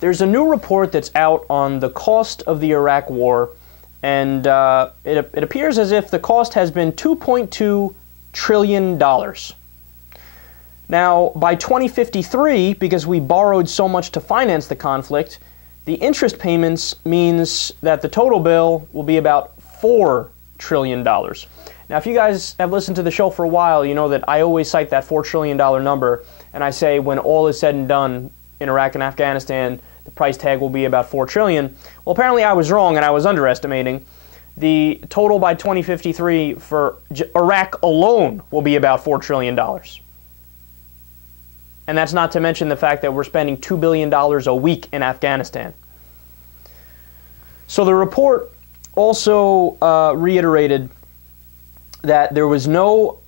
There's a new report that's out on the cost of the Iraq War, and it appears as if the cost has been $2.2 trillion. Now, by 2053, because we borrowed so much to finance the conflict, the interest payments means that the total bill will be about $4 trillion. Now, if you guys have listened to the show for a while, you know that I always cite that $4 trillion number, and I say when all is said and done in Iraq and Afghanistan, the price tag will be about $4 trillion. Well, apparently I was wrong and I was underestimating. The total by 2053 for Iraq alone will be about $4 trillion. And that's not to mention the fact that we're spending $2 billion a week in Afghanistan. So the report also reiterated that there was no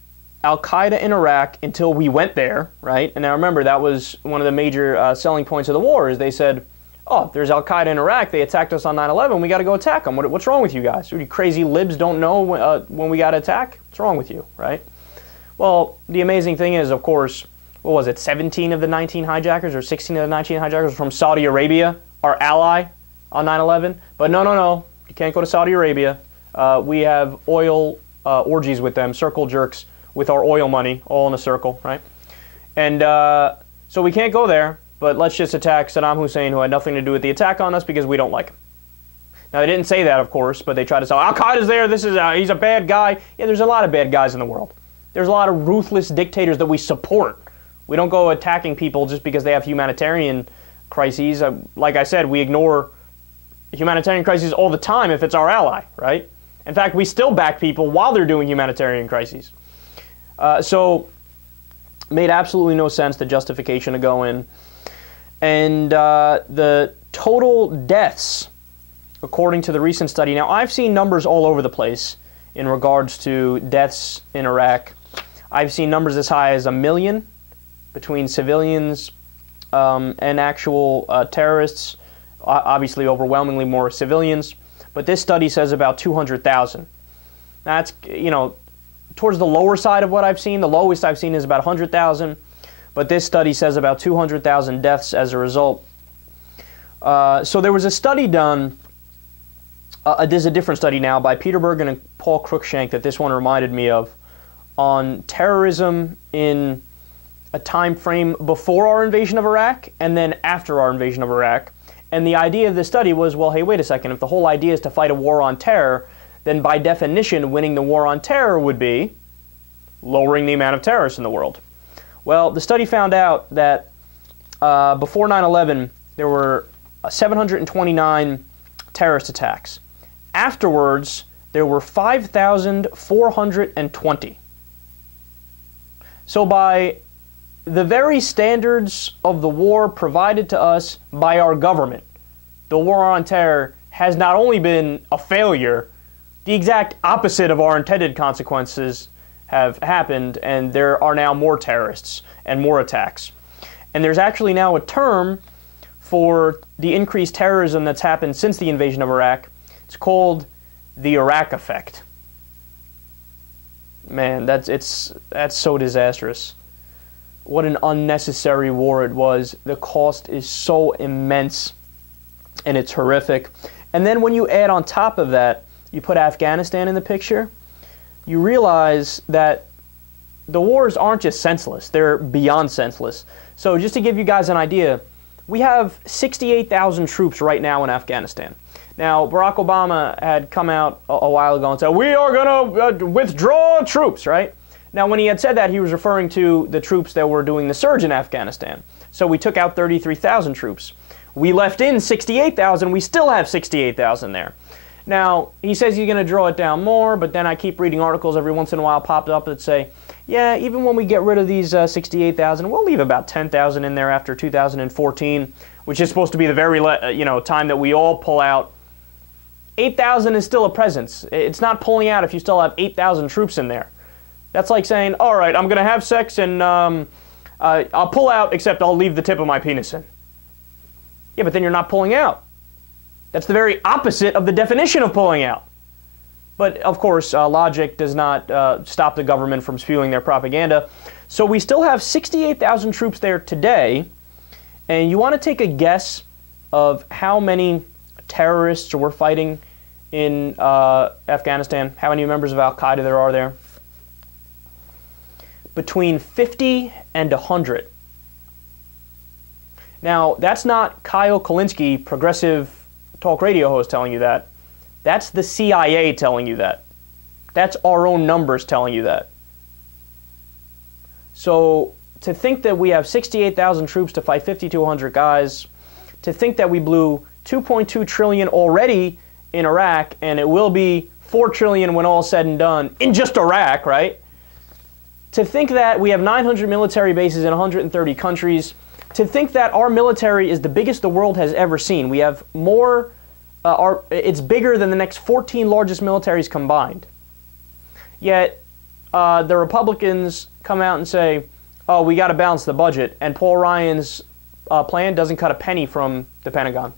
Al-Qaeda in Iraq until we went there, right? And now remember, that was one of the major selling points of the war, is they said, oh, there's Al-Qaeda in Iraq, they attacked us on 9/11, we got to go attack them. What's wrong with you guys? You crazy libs don't know when we got to attack? What's wrong with you, right? Well, the amazing thing is, of course, what was it, 17 of the 19 hijackers or 16 of the 19 hijackers from Saudi Arabia, our ally on 9/11? But no, you can't go to Saudi Arabia. We have oil orgies with them, circle jerks with our oil money, all in a circle, right? And so we can't go there, but let's just attack Saddam Hussein, who had nothing to do with the attack on us, because we don't like him. Now, they didn't say that, of course, but they tried to say, Al-Qaeda's there, he's a bad guy. Yeah, there's a lot of bad guys in the world. There's a lot of ruthless dictators that we support. We don't go attacking people just because they have humanitarian crises. Like I said, we ignore humanitarian crises all the time if it's our ally, right? In fact, we still back people while they're doing humanitarian crises. So it made absolutely no sense, the justification to go in. And the total deaths, according to the recent study, now I've seen numbers all over the place in regards to deaths in Iraq. I've seen numbers as high as 1 million between civilians and actual terrorists, obviously overwhelmingly more civilians. But this study says about 200,000. That's, you know, towards the lower side of what I've seen. The lowest I've seen is about 100,000. But this study says about 200,000 deaths as a result. So there was a study done, there's a different study now by Peter Bergen and Paul Cruikshank that this one reminded me of, on terrorism in a time frame before our invasion of Iraq and then after our invasion of Iraq. And the idea of the study was, well, hey, wait a second, if the whole idea is to fight a war on terror, then by definition, winning the war on terror would be lowering the amount of terrorists in the world. Well, the study found out that before 9/11, there were 729 terrorist attacks. Afterwards, there were 5,420. So by the very standards of the war provided to us by our government, the war on terror has not only been a failure, the exact opposite of our intended consequences have happened, and there are now more terrorists and more attacks. And there's actually now a term for the increased terrorism that's happened since the invasion of Iraq. It's called the Iraq effect. Man, that's so disastrous. What an unnecessary war it was. The cost is so immense, and it's horrific. And then when you add on top of that, you put Afghanistan in the picture, you realize that the wars aren't just senseless, they're beyond senseless. So just to give you guys an idea, we have 68,000 troops right now in Afghanistan. Now, Barack Obama had come out a while ago and said, we are going to withdraw troops, right? Now, when he had said that, he was referring to the troops that were doing the surge in Afghanistan. So we took out 33,000 troops. We left in 68,000. We still have 68,000 there. Now, he says he's going to draw it down more, but then I keep reading articles every once in a while popped up that say, yeah, even when we get rid of these 68,000, we'll leave about 10,000 in there after 2014, which is supposed to be the very time that we all pull out. 8,000 is still a presence. It's not pulling out if you still have 8,000 troops in there. That's like saying, all right, I'm going to have sex and I'll pull out, except I'll leave the tip of my penis in. Yeah, but then you're not pulling out. That's the very opposite of the definition of pulling out. But, of course, logic does not stop the government from spewing their propaganda. So we still have 68,000 troops there today. And you want to take a guess of how many terrorists were fighting in Afghanistan, how many members of Al-Qaeda there are there? Between 50 and 100. Now, that's not Kyle Kulinski, progressive talk radio host, telling you that. That's the CIA telling you that. That's our own numbers telling you that. So to think that we have 68,000 troops to fight 5,200 guys, to think that we blew 2.2 trillion already in Iraq, and it will be 4 trillion when all said and done in just Iraq, right? To think that we have 900 military bases in 130 countries, to think that our military is the biggest the world has ever seen. We have more, it's bigger than the next 14 largest militaries combined. Yet the Republicans come out and say, oh, we got to balance the budget, and Paul Ryan's plan doesn't cut a penny from the Pentagon.